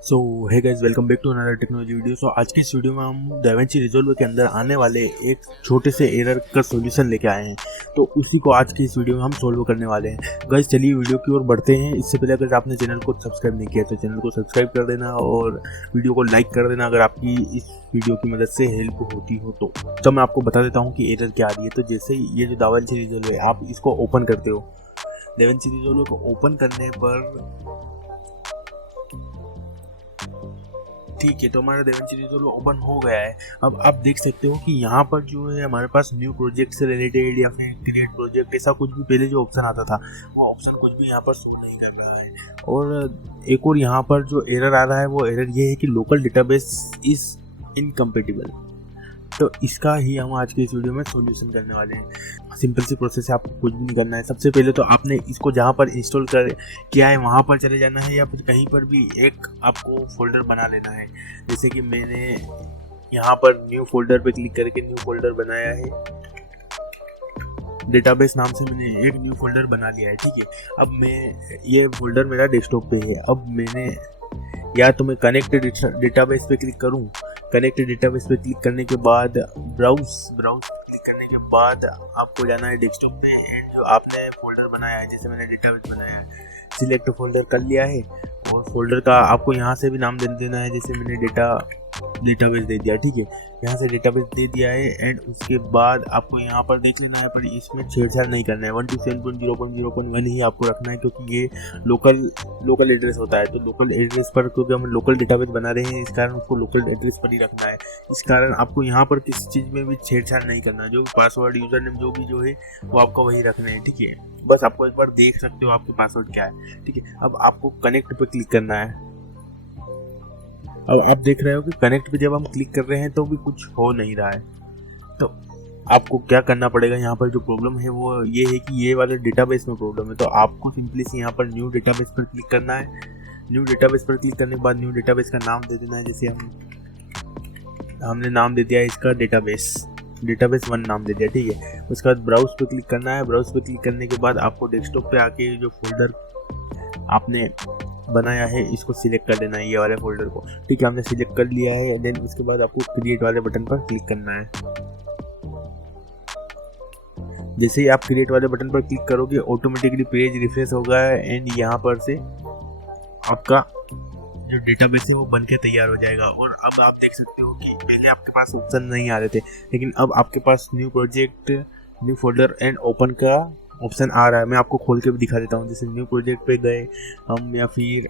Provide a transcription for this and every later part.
So hey guys, welcome back to another technology video. So आज की इस video में हम DaVinci Resolve के अंदर आने वाले एक छोटे से एरर का सॉल्यूशन लेके आए हैं। तो उसी को आज की इस वीडियो में हम सॉल्व करने वाले हैं। गाइस चलिए वीडियो की ओर बढ़ते हैं। इससे पहले अगर आपने चैनल को सब्सक्राइब नहीं किया तो चैनल को सब्सक्राइब कर देना और वीडियो को लाइक कर देना अगर आपकी इस वीडियो की मदद से हेल्प होती हो तो मैं आपको बता देता हूँ कि एरर क्या आ रही है। तो जैसे ये जो DaVinci Resolve है, आप इसको ओपन करते हो। DaVinci Resolve को ओपन करने पर ठीक है, तो हमारा DaVinci Resolve ओपन हो गया है। अब आप देख सकते हो कि यहाँ पर जो है हमारे पास न्यू प्रोजेक्ट से रिलेटेड या फिर क्रिएट प्रोजेक्ट ऐसा कुछ भी पहले जो ऑप्शन आता था वो ऑप्शन कुछ भी यहाँ पर शो नहीं कर रहा है। और एक और यहाँ पर जो एरर आ रहा है वो एरर ये है कि लोकल डेटाबेस इज इनकम्पेटिबल। तो इसका ही हम आज के इस वीडियो में सॉल्यूशन करने वाले हैं। सिंपल सी प्रोसेस है, आपको कुछ भी नहीं करना है। सबसे पहले तो आपने इसको जहाँ पर इंस्टॉल कर किया है वहाँ पर चले जाना है या फिर कहीं पर भी एक आपको फोल्डर बना लेना है। जैसे कि मैंने यहाँ पर न्यू फोल्डर पे क्लिक करके न्यू फोल्डर बनाया है। डेटाबेस नाम से मैंने एक न्यू फोल्डर बना लिया है। ठीक है, अब मैं ये फोल्डर मेरा डेस्कटॉप पे है। अब मैंने या तो मैं कनेक्ट डेटाबेस पे क्लिक करूँ। कनेक्ट डेटाबेस पे क्लिक करने के बाद ब्राउज क्लिक करने के बाद आपको जाना है डेस्कटॉप पे एंड जो आपने फोल्डर बनाया है, जैसे मैंने डेटाबेस बनाया है, सिलेक्ट फोल्डर कर लिया है और फोल्डर का आपको यहाँ से भी नाम दे देना है। जैसे मैंने डेटाबेस दे दिया। ठीक है, यहाँ से डेटाबेस दे दिया है एंड उसके बाद आपको यहाँ पर देख लेना है, पर इसमें छेड़छाड़ नहीं करना है। 127.0.0.1 ही आपको रखना है क्योंकि ये लोकल एड्रेस होता है। तो लोकल एड्रेस पर, क्योंकि हम लोकल डेटाबेस बना रहे हैं, इस कारण उसको लोकल एड्रेस पर ही रखना है। इस कारण आपको यहाँ पर किसी चीज़ में भी छेड़छाड़ नहीं करना है। जो भी पासवर्ड, यूजर नेम जो है वो आपको वही रखना है। ठीक है, बस आपको एक बार देख सकते हो आपके पासवर्ड क्या है। ठीक है, अब आपको कनेक्ट पर क्लिक करना है। अब आप देख रहे हो कि कनेक्ट पे जब हम क्लिक कर रहे हैं तो भी कुछ हो नहीं रहा है। तो आपको क्या करना पड़ेगा, यहाँ पर जो प्रॉब्लम है वो ये है कि ये वाले डेटाबेस में प्रॉब्लम है। तो आपको सिंपली से यहाँ पर न्यू डेटाबेस पर क्लिक करना है। न्यू डेटाबेस पर क्लिक करने के बाद न्यू डेटाबेस का नाम दे देना है। जैसे हमने नाम दे दिया इसका डेटाबेस 1 नाम दे दिया। ठीक है, उसके बाद ब्राउज पे क्लिक करना है। ब्राउज पे क्लिक करने के बाद आपको डेस्कटॉप पे आके जो फोल्डर आपने बनाया है इसको सिलेक्ट कर लेना है, ये वाले फोल्डर को। ठीक है, हमने सिलेक्ट कर लिया है। देन उसके बाद आपको क्रिएट वाले बटन पर क्लिक करना है। जैसे ही आप क्रिएट वाले बटन पर क्लिक करोगे ऑटोमेटिकली पेज रिफ्रेश होगा एंड यहाँ पर से आपका जो डेटाबेस है वो बन के तैयार हो जाएगा। और अब आप देख सकते हो कि पहले आपके पास ऑप्शन नहीं आ रहे थे, लेकिन अब आपके पास new project, new folder and open का ऑप्शन आ रहा है। मैं आपको खोल के भी दिखा देता हूँ। जैसे न्यू प्रोजेक्ट पे गए हम या फिर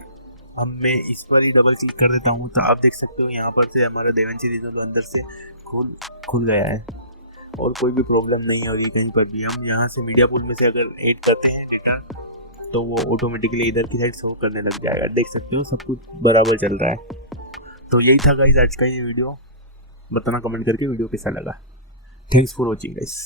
मैं इस पर ही डबल क्लिक कर देता हूँ तो आप देख सकते हो यहाँ पर से हमारा DaVinci Resolve अंदर से खुल गया है और कोई भी प्रॉब्लम नहीं हो रही कहीं पर भी। हम यहाँ से मीडिया पूल में से अगर ऐड करते हैं डेटा तो वो ऑटोमेटिकली इधर की साइड शो करने लग जाएगा। देख सकते हो सब कुछ बराबर चल रहा है। तो यही था गाइस आज का ये वीडियो। बताना कमेंट करके वीडियो कैसा लगा। Thanks for watching guys.